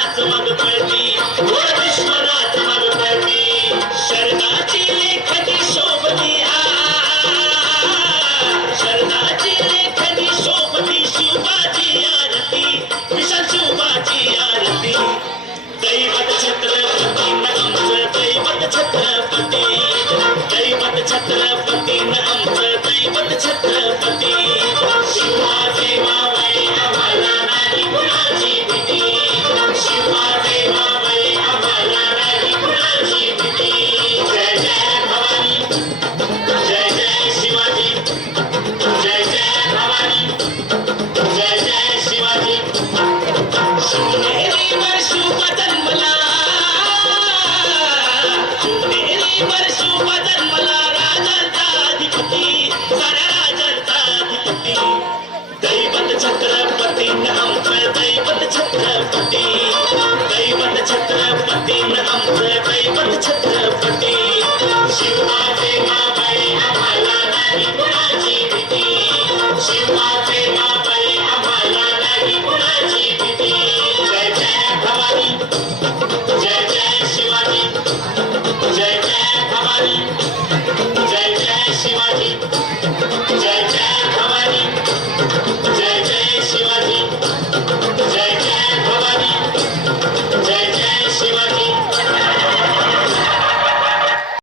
दुश्मनाच मग पळती घोर दुश्मनाच मग पळती शरणाची लेखनी शोभती शरणाची लेखनी शोभती शिवबाची आरती विशाल शिवबाची आरती दैवत छत्रपती आमचं दैवत छत्रपती दैवत छत्रपती आमचं दैवत छत्रपती शिवाजी मावळे आम्हाला नाही कुणाची भीती शिवाजी मावळे आम्हाला नाही कुणाची भीती जय जय भवानी जय जय शिवाजी जय जय भवानी जय जय शिवाजी शिवनेरीवर शुभ जन्मला शिवनेरीवर शुभ जन्मला राजांचा अधिपती साऱ्या राजांचा अधिपती दैवत छत्रपती आमचं दैवत छत्रपती दैवत छत्रपती आमचं दैवत छत्रपती शिवाजी मावळे आम्हाला नाही कुणाची भीती शिवा